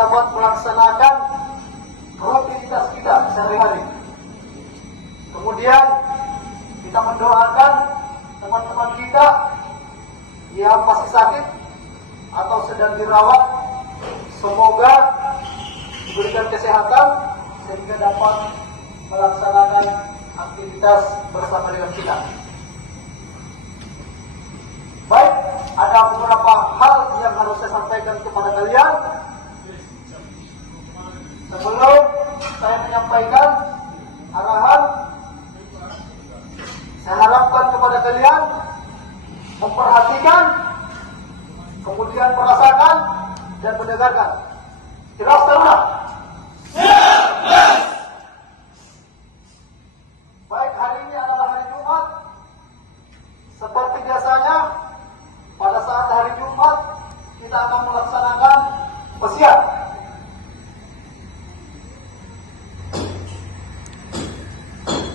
dapat melaksanakan rutinitas kita sehari-hari. Kemudian kita mendoakan teman-teman kita yang masih sakit atau sedang dirawat, semoga diberikan kesehatan sehingga dapat melaksanakan aktivitas bersama dengan kita. Baik, ada beberapa hal yang harus saya sampaikan kepada kalian. Sebelum saya menyampaikan arahan, saya harapkan kepada kalian memperhatikan, kemudian merasakan dan mendengarkan. Jelas taruna? Baik, hari ini adalah hari Jumat. Seperti biasanya, pada saat hari Jumat kita akan melaksanakan pesiar.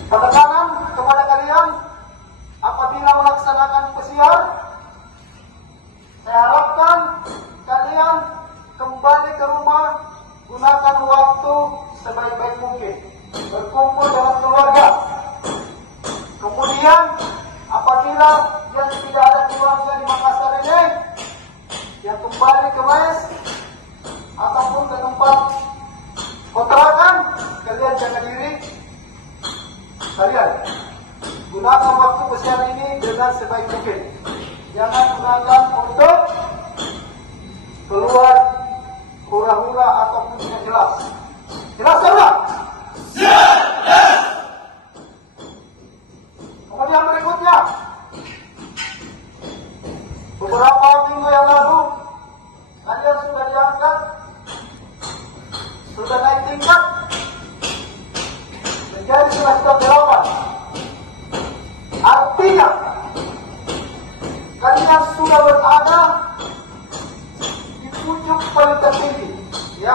Penekanan kepada kalian, apabila melaksanakan pesiar, saya harapkan kalian kembali ke rumah, gunakan waktu sebaik-baik mungkin, berkumpul dengan keluarga. Kemudian apabila yang tidak ada keluarga di Makassar ini, yang kembali ke mes ataupun ke tempat kontrakan, kalian jaga diri. Kalian gunakan waktu pesiar ini dengan sebaik mungkin. Jangan gunakan untuk keluar hura-hura ataupun tidak jelas. Jelas tak? Kemudian berikutnya, beberapa minggu yang lalu kalian sudah diangkat, sudah naik tingkat menjadi semester 8. Artinya kalian sudah berada di puncak paling tertinggi, ya.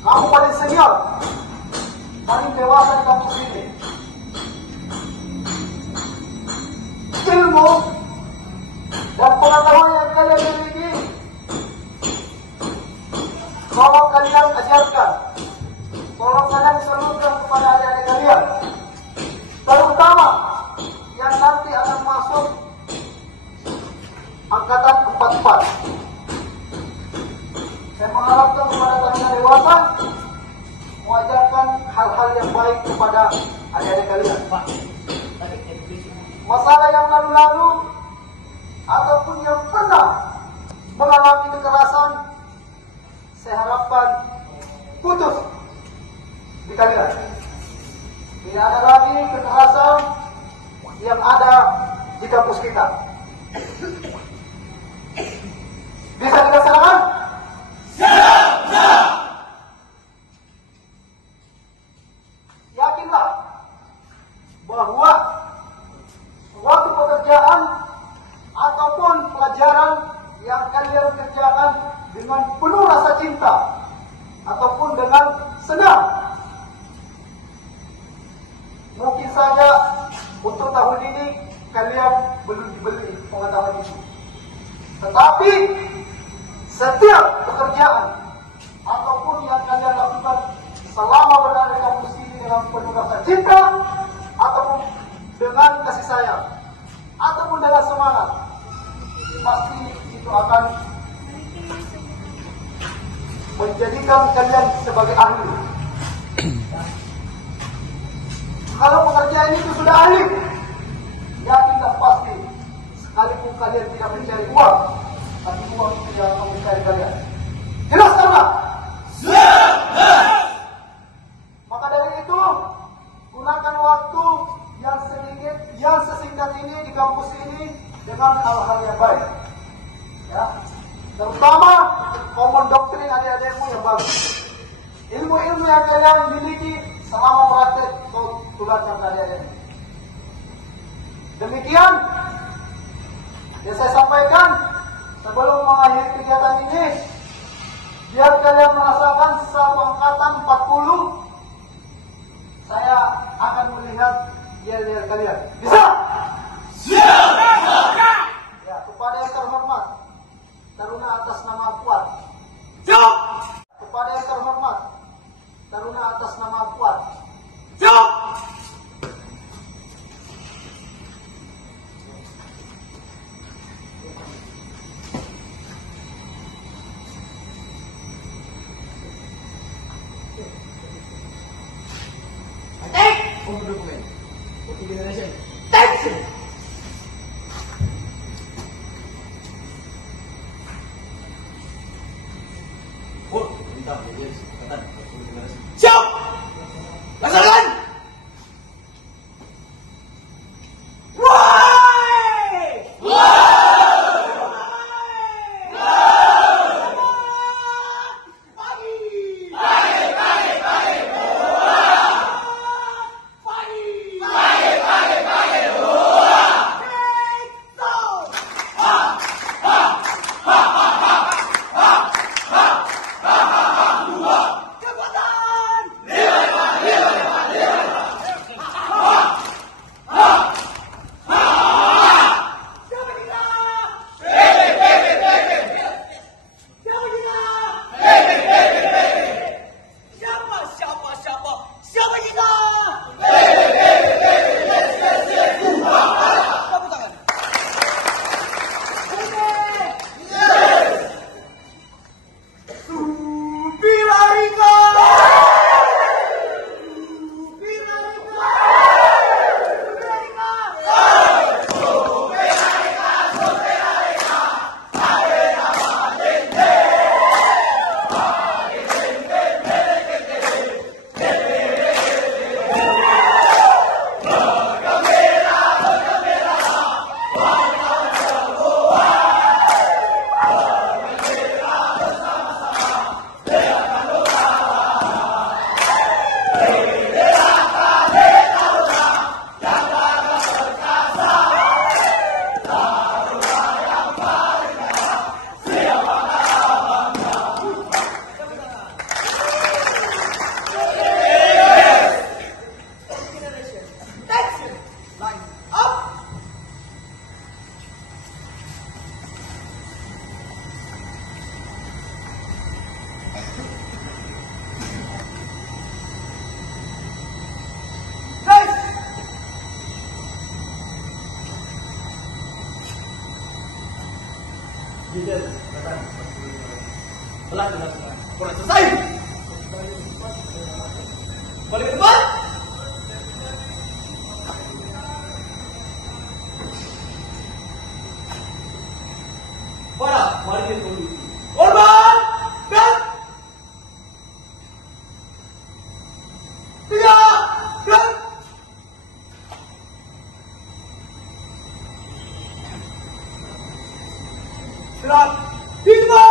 Kamu paling senior, paling dewasa di kampus ini. Ilmu dan pengetahuan yang kalian miliki, tolong kalian ajarkan, tolong kalian salurkan kepada adik-adik kalian, terutama yang nanti akan masuk angkatan 44. Saya mengharapkan kepada kalian dewasa mengajarkan hal-hal yang baik kepada adik-adik kalian. Masalah yang lalu-lalu ataupun yang pernah mengalami kekerasan, saya harapkan putus di kalian. Tidak ada lagi kekerasan yang ada di kampus kita. Bisa dilaksanakan? Yakinlah bahwa suatu pekerjaan ataupun pelajaran yang kalian kerjakan dengan penuh rasa cinta ataupun dengan senang, mungkin saja untuk tahun ini kalian belum dibeli pengetahuan itu. Tetapi setiap pekerjaan ataupun yang kalian lakukan selama berada di kampus ini dengan penuh rasa cinta ataupun dengan kasih sayang ataupun dengan semangat, pasti itu akan menjadikan kalian sebagai ahli. Kalau pekerjaan itu sudah ahli, yakinlah pasti sekalipun kalian tidak mencari uang, tapi uang itu tidak akan mencari kalian. Jelas tak? Maka dari itu, gunakan waktu yang sedikit, yang sesingkat ini di kampus ini dengan hal-hal yang baik, ya. Terutama common doktrin adik-adikmu yang bagus. Ilmu-ilmu yang kalian miliki selama praktek kau tularkan ke adik-adik. Demikian yang saya sampaikan sebelum mengakhiri kegiatan ini, biar kalian merasakan satu angkatan 40. Saya akan melihat yel-yel kalian. Bisa? Ya, kepada yang terhormat, taruna atas nama kuat. Siap! Laksanakan! Pelan dengan senang. Kurang selesai. Balik ke depan. Para, mari kita kondisi. Korban, dan 3, dan gerak, 5.